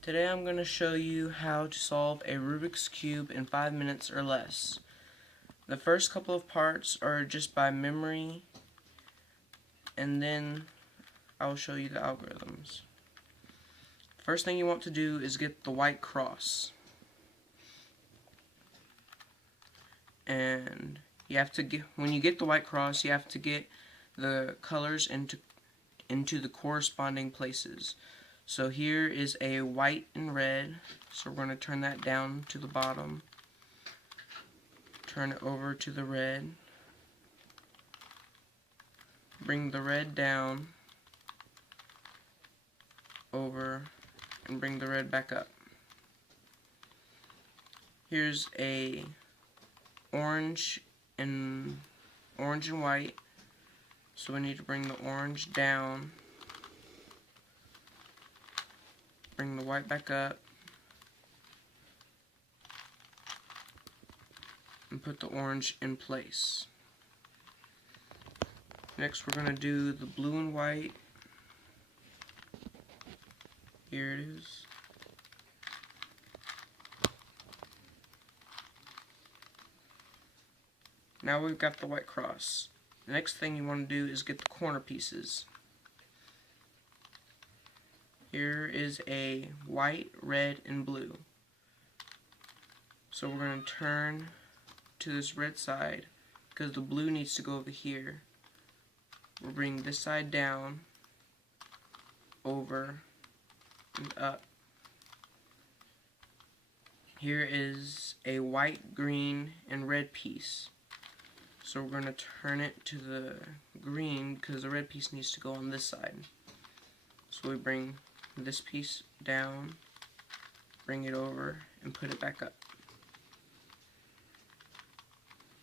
Today I'm going to show you how to solve a Rubik's Cube in 5 minutes or less. The first couple of parts are just by memory, and then I'll show you the algorithms. First thing you want to do is get the white cross. And you have to get, when you get the white cross, you have to get the colors into the corresponding places. So here is a white and red, so we're going to turn that down to the bottom, turn it over to the red, bring the red down, over, and bring the red back up. Here's a orange and white, so we need to bring the orange down, bring the white back up, and put the orange in place. Next we're going to do the blue and white. Here it is. Now we've got the white cross. The next thing you want to do is get the corner pieces. Here is a white, red, and blue. So we're going to turn to this red side because the blue needs to go over here. We'll bring this side down, over, and up. Here is a white, green, and red piece. So we're going to turn it to the green because the red piece needs to go on this side. So we bring this piece down, bring it over, and put it back up.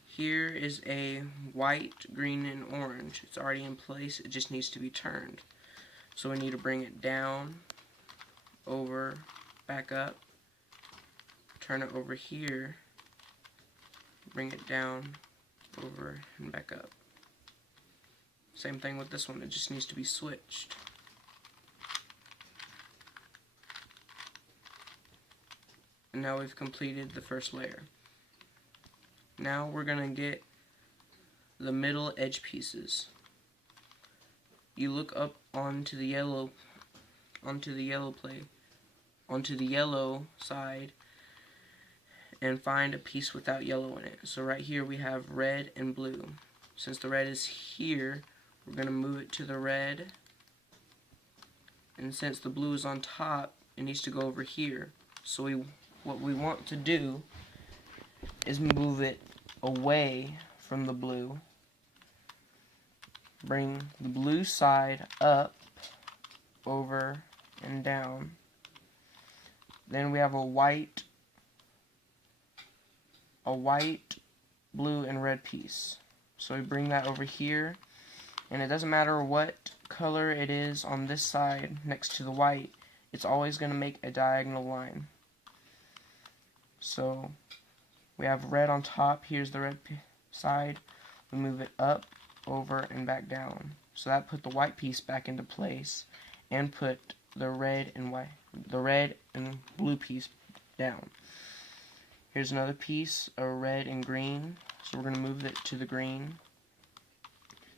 Here is a white, green, and orange. It's already in place, it just needs to be turned. So we need to bring it down, over, back up, turn it over here, bring it down, over, and back up. Same thing with this one, it just needs to be switched. And now we've completed the first layer. Now we're going to get the middle edge pieces. You look up onto the yellow side and find a piece without yellow in it. So right here we have red and blue. Since the red is here, we're going to move it to the red. And since the blue is on top, it needs to go over here. So what we want to do is move it away from the blue. Bring the blue side up, over, and down. Then we have a white, blue, and red piece. So we bring that over here, and it doesn't matter what color it is on this side next to the white, it's always going to make a diagonal line. So we have red on top, here's the red side, we move it up, over, and back down. So that put the white piece back into place and put the red and blue piece down. Here's another piece of red and green, so we're going to move it to the green.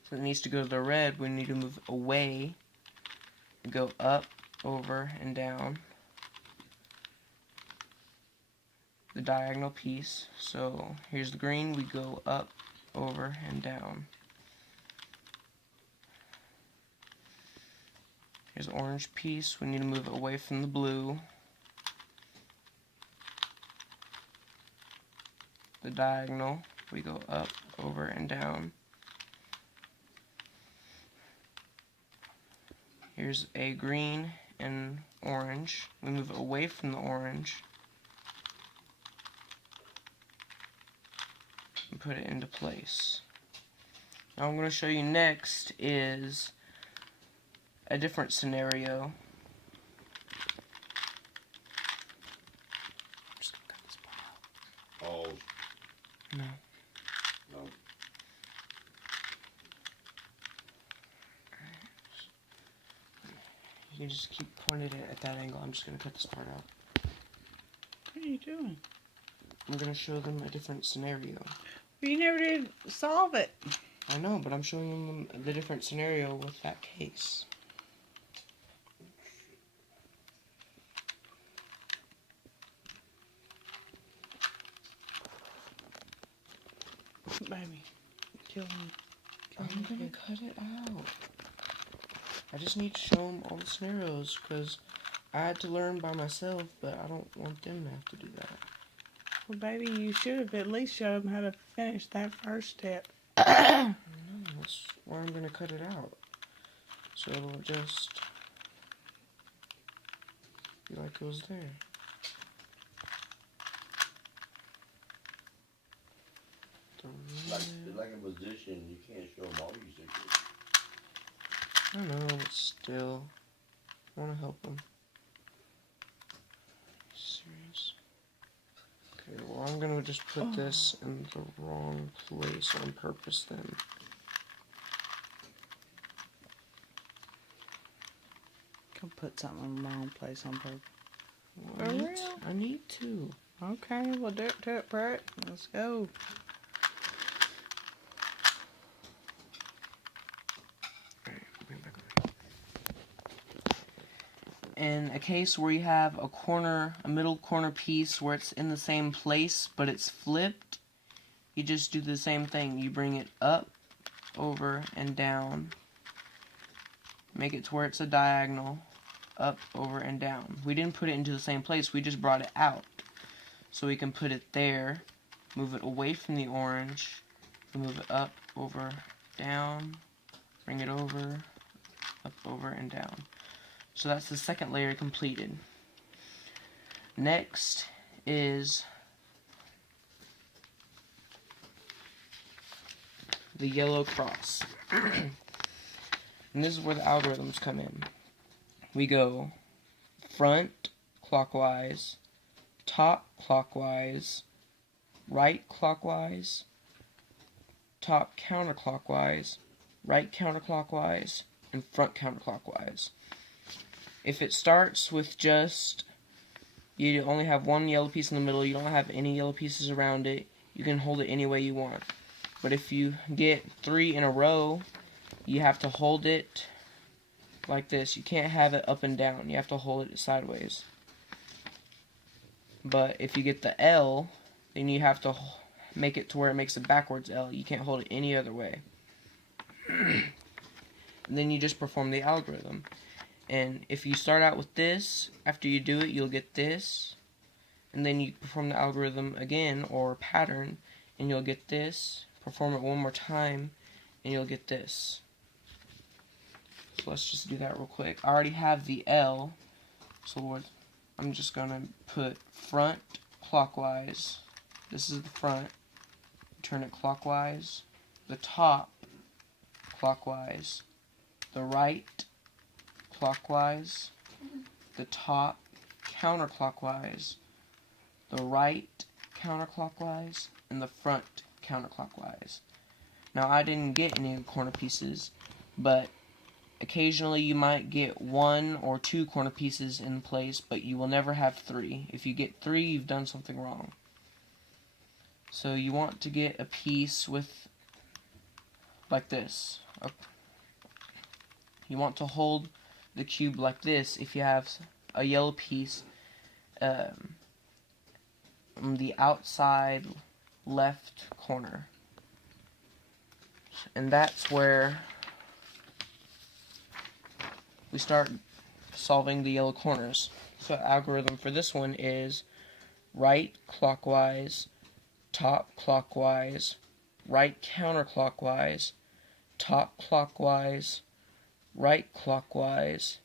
So it needs to go to the red, we need to move away, go up, over, and down. The diagonal piece. So here's the green, we go up, over, and down. Here's the orange piece, we need to move it away from the blue. The diagonal, we go up, over, and down. Here's a green and orange, we move it away from the orange and put it into place. Now what I'm going to show you next is a different scenario. Just cut this part out. Oh. No. No. You You just keep pointing it at that angle. I'm just going to cut this part out. What are you doing? I'm going to show them a different scenario. But you never did solve it. I know, but I'm showing them the different scenario with that case. Baby, kill me. I'm going to cut it out. I just need to show them all the scenarios because I had to learn by myself, but I don't want them to have to do that. Well, baby, you should have at least showed them how to finish that first step. No, that's why I'm going to cut it out. So it'll just be like it was there. Like a musician, you can't show them all your secrets. I know, but still, I want to help them. Serious. Okay, well, I'm gonna just put this in the wrong place on purpose then. Can put something in the wrong place on purpose. Well, For real? I need to. Okay, well, do it to it, Brett. Let's go. In a case where you have a middle corner piece where it's in the same place but it's flipped, you just do the same thing. You bring it up, over, and down. Make it to where it's a diagonal, up, over, and down. We didn't put it into the same place, we just brought it out. So we can put it there, move it away from the orange, move it up, over, down, bring it over, up, over, and down. So that's the second layer completed. Next is the yellow cross. And this is where the algorithms come in. We go front clockwise, top clockwise, right clockwise, top counterclockwise, right counterclockwise, and front counterclockwise. If it starts with just, you only have one yellow piece in the middle, you don't have any yellow pieces around it, you can hold it any way you want. But if you get 3 in a row, you have to hold it like this. You can't have it up and down, you have to hold it sideways. But if you get the L, then you have to make it to where it makes a backwards L. You can't hold it any other way. And then you just perform the algorithm. And if you start out with this, after you do it, you'll get this. And then you perform the algorithm again, or pattern, and you'll get this. Perform it one more time, and you'll get this. So let's just do that real quick. I already have the L, so I'm just going to put front clockwise. This is the front. Turn it clockwise. The top clockwise. The right clockwise, the top counterclockwise, the right counterclockwise, and the front counterclockwise. Now I didn't get any corner pieces, but occasionally you might get 1 or 2 corner pieces in place, but you will never have 3. If you get 3, you've done something wrong. So you want to get a piece with, like this. You want to hold the cube like this if you have a yellow piece on the outside left corner. And that's where we start solving the yellow corners. So algorithm for this one is right clockwise, top clockwise, right counterclockwise, top clockwise, right clockwise,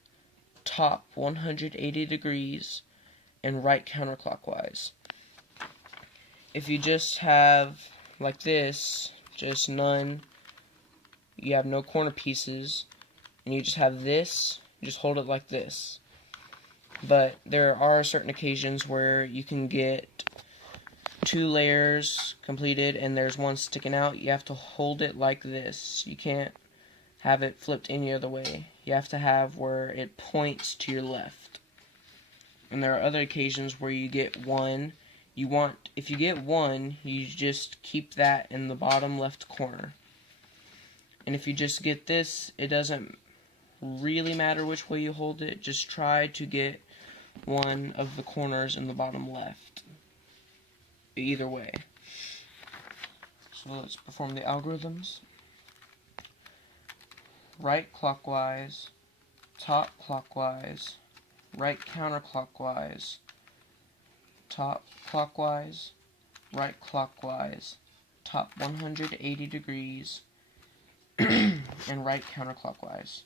top 180 degrees, and right counterclockwise. If you just have, like this, just none, you have no corner pieces, and you just have this, you just hold it like this. But there are certain occasions where you can get 2 layers completed and there's one sticking out. You have to hold it like this. You can't have it flipped any other way. you have to have where it points to your left. And there are other occasions where you get one. If you get one, you just keep that in the bottom left corner. And if you just get this, it doesn't really matter which way you hold it. Just try to get one of the corners in the bottom left. Either way. So let's perform the algorithms. Right clockwise, top clockwise, right counterclockwise, top clockwise, right clockwise, top 180 degrees, and right counterclockwise.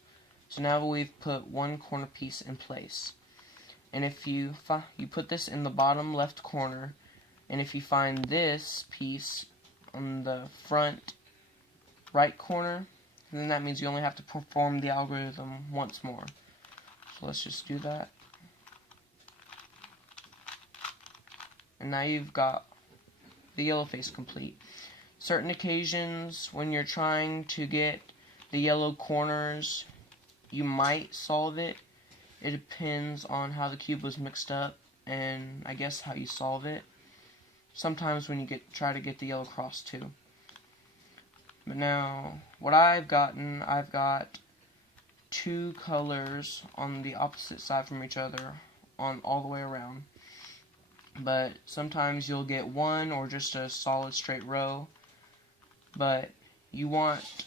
So now we've put one corner piece in place. And if you put this in the bottom left corner, and if you find this piece on the front right corner, then that means you only have to perform the algorithm once more. So let's just do that. And now you've got the yellow face complete. Certain occasions when you're trying to get the yellow corners, you might solve it. It depends on how the cube was mixed up and I guess how you solve it. Sometimes when you try to get the yellow cross too. But now, what I've got two colors on the opposite side from each other on all the way around. But sometimes you'll get one or just a solid straight row. But you want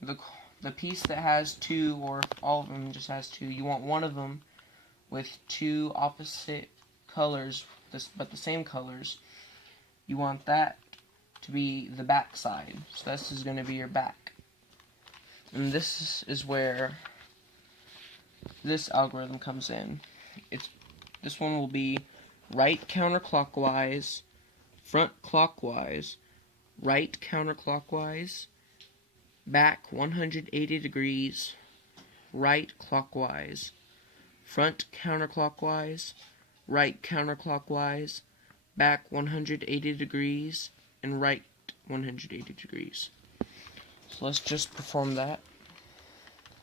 the piece that has two, or if all of them just has two, you want one of them with two opposite colors, but the same colors. You want that to be the back side. So this is going to be your back. And this is where this algorithm comes in. This one will be right counterclockwise, front clockwise, right counterclockwise, back 180 degrees, right clockwise, front counterclockwise, right counterclockwise, back 180 degrees, and right 180 degrees. So let's just perform that.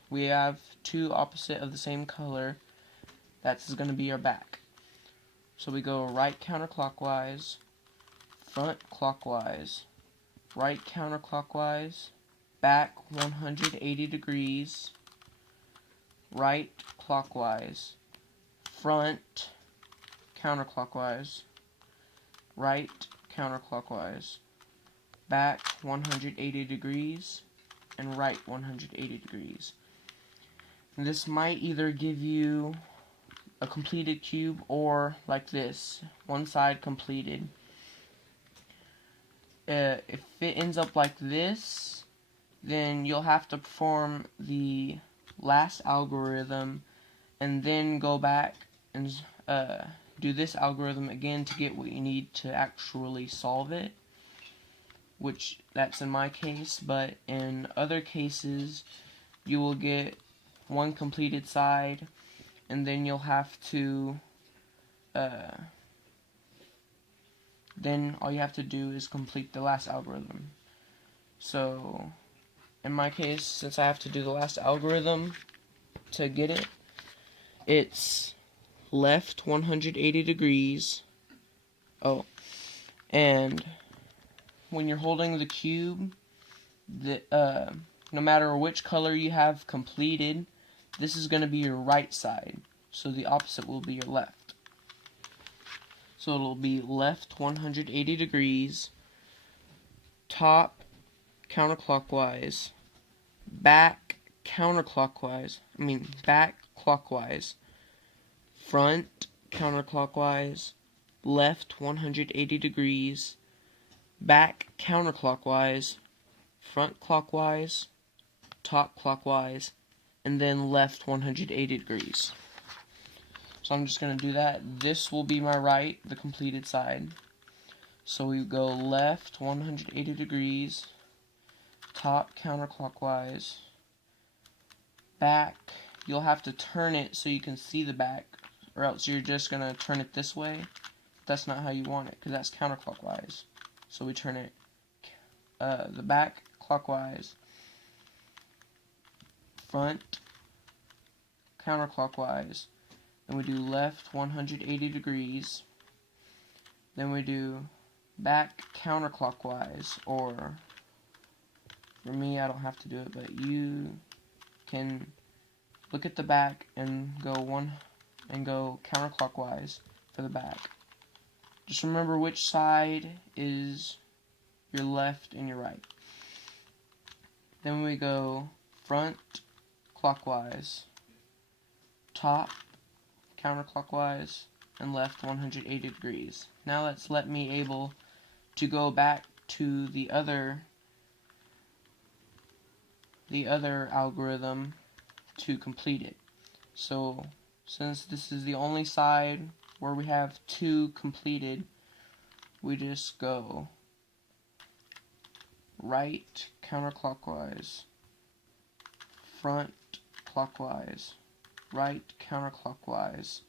We have two opposite of the same color. That's going to be our back. So we go right counterclockwise, front clockwise, right counterclockwise, back 180 degrees, right clockwise, front counterclockwise, right counterclockwise, back 180 degrees, and right 180 degrees. And this might either give you a completed cube or like this, one side completed. If it ends up like this, then you'll have to perform the last algorithm and then go back and do this algorithm again to get what you need to actually solve it, which that's in my case. But in other cases you will get one completed side and then you'll have to then all you have to do is complete the last algorithm. So in my case, since I have to do the last algorithm to get it, it's left 180 degrees. Oh, and when you're holding the cube, no matter which color you have completed, this is going to be your right side. So the opposite will be your left. So it'll be left 180 degrees, top counterclockwise, back clockwise, front counterclockwise, left 180 degrees, back counterclockwise, front clockwise, top clockwise, and then left 180 degrees. So I'm just going to do that. This will be my right, the completed side. So we go left 180 degrees, top counterclockwise, back. You'll have to turn it so you can see the back, or else you're just going to turn it this way. That's not how you want it, because that's counterclockwise. So we turn it the back clockwise, front counterclockwise. Then we do left 180 degrees. Then we do back counterclockwise, or for me, I don't have to do it, but you can look at the back and go counterclockwise for the back. Just remember which side is your left and your right. Then we go front clockwise, top counterclockwise, and left 180 degrees. Now let me able to go back to the other algorithm to complete it. So since this is the only side where we have 2 completed, we just go right counterclockwise, front clockwise, right counterclockwise,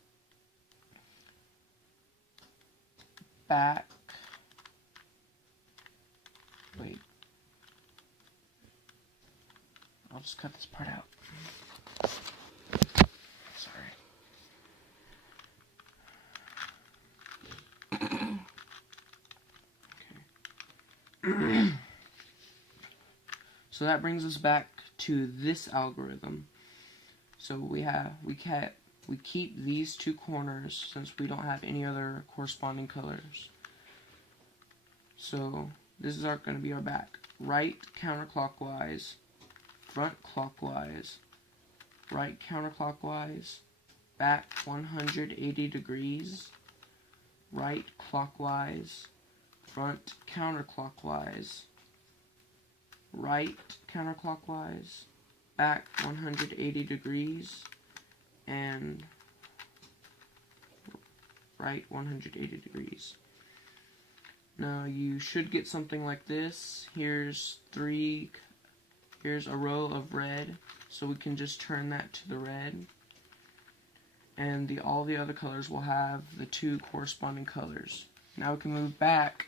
back, wait, I'll just cut this part out. Sorry. Okay. So that brings us back to this algorithm. So we keep these 2 corners since we don't have any other corresponding colors. So this is going to be our back. Right counterclockwise, front clockwise, right counterclockwise, back 180 degrees, right clockwise, front counterclockwise, right counterclockwise, back 180 degrees, and right 180 degrees. Now you should get something like this. Here's a row of red, so we can just turn that to the red. And all the other colors will have the 2 corresponding colors. Now we can move back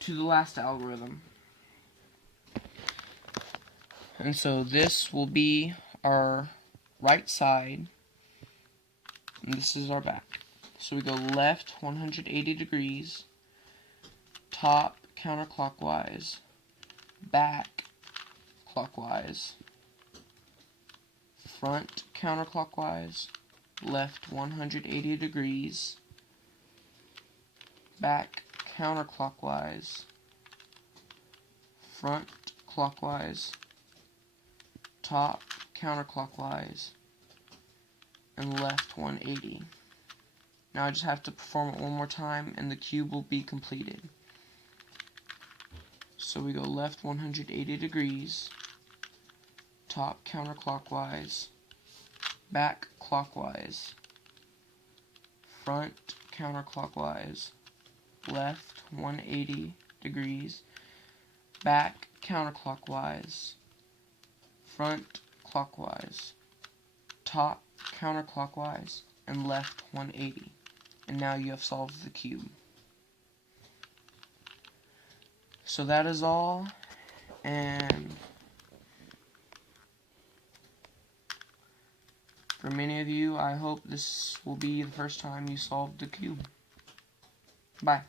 to the last algorithm. And so this will be our right side, and this is our back. So we go left 180 degrees, top counterclockwise, back clockwise, front counterclockwise, left 180 degrees, back counterclockwise, front clockwise, top counterclockwise, and left 180. Now I just have to perform it one more time and the cube will be completed. So we go left 180 degrees, top counterclockwise, back clockwise, front counterclockwise, left 180 degrees, back counterclockwise, front clockwise, top counterclockwise, and left 180. And now you have solved the cube. So that is all, and for many of you, I hope this will be the first time you solved the cube. Bye.